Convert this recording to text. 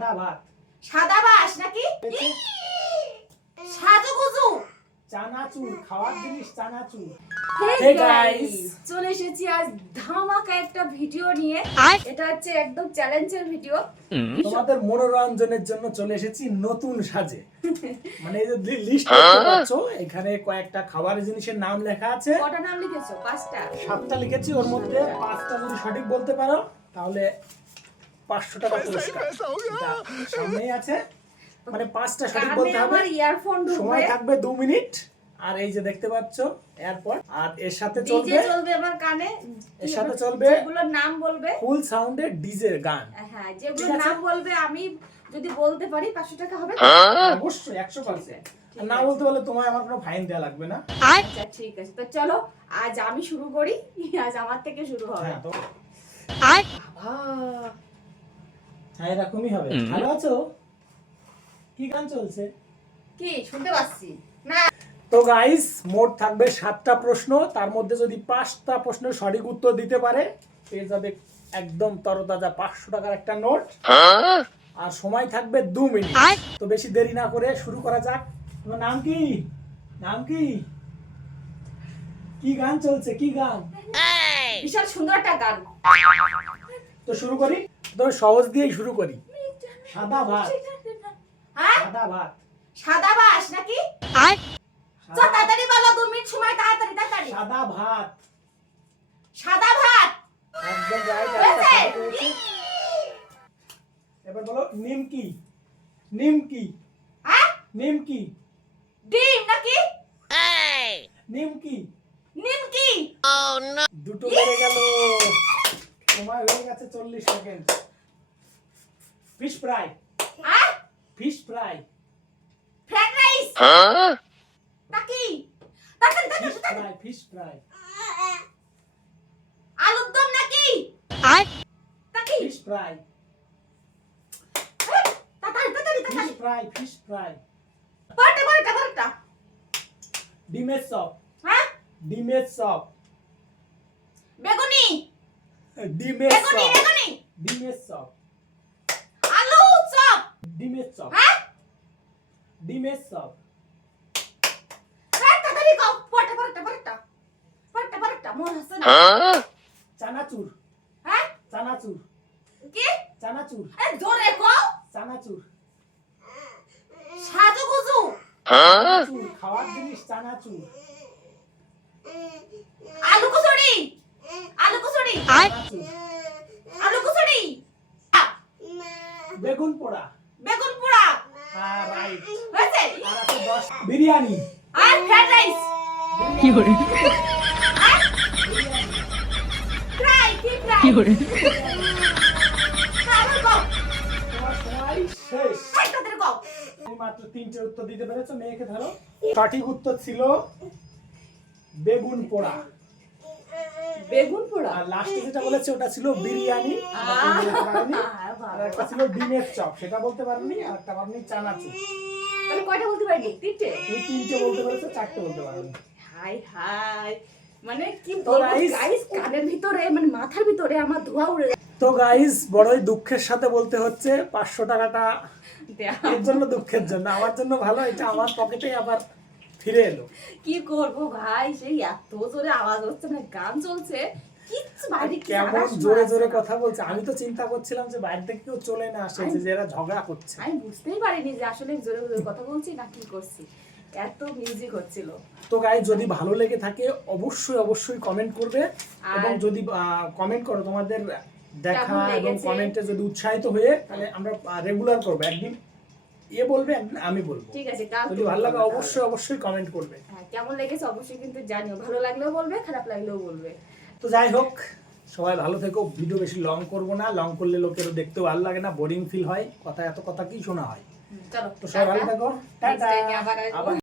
সাদা ভাত। সাদা বাস নাকি? সাজুগুজু। চানাচুর খাওয়ার জিনিস চানাচুর। Hey guys! চলে এসেছি আজ ধামাকা একটা ভিডিও নিয়ে। এটা হচ্ছে একদম চ্যালেঞ্জের ভিডিও। তোমাদের মনোরঞ্জনের জন্য চলে এসেছি নতুন সাজে। মানে এই যে লিস্ট দেখতে পাচ্ছ এখানে কয়েকটা খাবারের জিনিসের নাম লেখা আছে। কটা নাম লিখেছো? পাঁচটা। সাতটা লিখেছি ওর মধ্যে পাঁচটা যদি সঠিক বলতে পারো তাহলে পাঁচশো টাকা পুরস্কার। আছে। মানে পাঁচটা সঠিক বলতে হবে। সময় থাকবে দু মিনিট। আর এই যে দেখতে পাচ্ছ এরপর আর এর সাথে চলবে চলবে আমার কানে। এর সাথে চলবে যেগুলোর নাম বলবে। ফুল সাউন্ডে ডিজে গান। হ্যাঁ যেগুলোর নাম বলবে আমি যদি বলতে পারি পাঁচশো টাকা হবে। অবশ্যই একশো পার্সেন্ট না বলতে পারলে তোমায় আমার কোনো ফাইন দেওয়া লাগবে না। আচ্ছা ঠিক আছে। তো চলো আজ আমি শুরু করি। আজ আমার থেকে শুরু হবে। হ্যাঁ তো বাবা, হ্যাঁ এরকমই হবে। ভালো আছো? কি গান চলছে? কি? শুনতে পাচ্ছি। না। তো গাইস মোট থাকবে সাতটা প্রশ্ন তার মধ্যে যদি পাঁচটা প্রশ্নের সঠিক উত্তর দিতে পারে পেয়ে যাবে একদম তরতাজা পাঁচশো টাকার একটা নোট। আর সময় থাকবে দু মিনিট। তো বেশি দেরি না করে শুরু করা যাক। তোমার নাম কি? নাম কি? কি গান চলছে? কি গান? বিশাল সুন্দর একটা গান। তো শুরু করি। তো সহজ দিয়েই শুরু করি। সাদা ভাত। হ্যাঁ? সাদা ভাত। সাদা বাস নাকি? তাড়াতাড়ি বলো দু মিনিট সময় তাড়াতাড়ি তাড়াতাড়ি। সাদা ভাত। সাদা ভাত? একদম। এবার বলো নিমকি নিমকি হ্যাঁ? নিমকি ডিম নাকি? নিমকি নিমকি দুটো বেড়ে গেল। সময় হয়ে গেছে চল্লিশ second fish fry fish fry fried rice নাকি তাড়াতাড়ি ফিশ ফ্রাই ফিশ ফ্রাই আলুর দম নাকি fish fry fish fry fish fry paratha paratha paratha ডিমের চপ হ্যাঁ ডিমের চপ বেগুনি ডিমের চপ। ডিমের চপ। আলু চপ। ডিমের চপ। হ্যাঁ? ডিমের চপ। হ্যাঁ, তাড়াতাড়ি কও। পরটা পরটা পরটা। পরটা পরটা। মোর হাসে না? চানাচুর। হ্যাঁ? চানাচুর। কি? চানাচুর। এ জোরে কও। চানাচুর। সাজুগুজু। চানাচুর। খাওয়ার জিনিস চানাচুর। আলু কুচুরি আলু কুচুরি আলু কুচুরি বেগুন পোড়া। বেগুন পোড়া। হ্যাঁ হয়েছে? বিরিয়ানি। আর ফ্রাইড রাইস। কি মাত্র তিনটে উত্তর দিতে পেরেছ মেয়েকে ধরো। সঠিক উত্তর ছিল বেগুন পোড়া। বেগুন পোড়া? আর লাস্টে যেটা বলেছে ওটা ছিল বিরিয়ানি। আর একটা ছিল ডিমের চপ সেটা বলতে আর একটা চানাচুর। তাহলে কয়টা বলতে তিনটে? তুমি তিনটে বলতে পেরেছ চারটে বলতে হাই হাই। মানে কি গাইস কানের ভিতরে মানে মাথার ভিতরে আমার ধোয়া উড়ে তো গাইস বড়ই দুঃখের সাথে বলতে হচ্ছে পাঁচশো টাকাটা এর জন্য দুঃখের জন্য আমার জন্য ভালো এটা আমার পকেটে আবার ফিরে এলো। কি করব ভাই? সেই এত জোরে আওয়াজ হচ্ছে না গান চলছে। কেমন জোরে জোরে কথা বলছে। আমি তো চিন্তা করছিলাম যে বাইরে থেকে কেউ চলে না আসে যে এরা ঝগড়া করছে। আমি বুঝতেই পারিনি যে আসলে জোরে জোরে কথা বলছি না কি করছি। এত মিউজিক হচ্ছিল। তো গাইস যদি ভালো লেগে থাকে অবশ্যই অবশ্যই কমেন্ট করবে। এবং যদি কমেন্ট করো তোমাদের দেখা এবং? কমেন্টে যদি উৎসাহিত হয়ে তাহলে আমরা রেগুলার করব। একদিন এ বলবে আমি বলব। ঠিক আছে কাল যদি ভালো লাগে অবশ্যই অবশ্যই কমেন্ট করবে। হ্যাঁ কেমন লেগেছে অবশ্যই কিন্তু জানিও। ভালো লাগলেও বলবে খারাপ লাগলেও বলবে। তো যাই হোক সবাই ভালো থেকো। ভিডিও বেশি লং করব না। লং করলে লোকেরও দেখতে ভালো লাগে না বোরিং ফিল হয়। কথা এত কথা কি শোনা হয়? চলো তো সবাই ভালো থেকো। টাটা। আবার